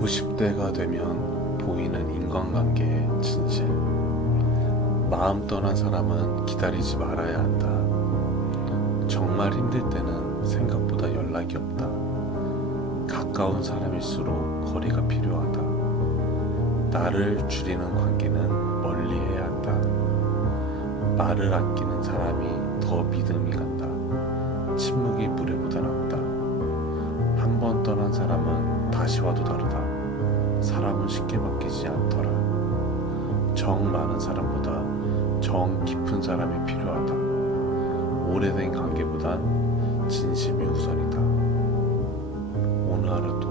50대가 되면 보이는 인간관계의 진실. 마음 떠난 사람은 기다리지 말아야 한다. 정말 힘들 때는 생각보다 연락이 없다. 가까운 사람일수록 거리가 필요하다. 나를 줄이는 관계는 멀리해야 한다. 말을 아끼는 사람이 더 믿음이 간다. 침묵이 무례보다 낫다. 한 번 떠난 사람은 다시 와도 다르다. 사람은 쉽게 바뀌지 않더라. 정 많은 사람보다 정 깊은 사람이 필요하다. 오래된 관계보단 진심이 우선이다. 오늘 하루도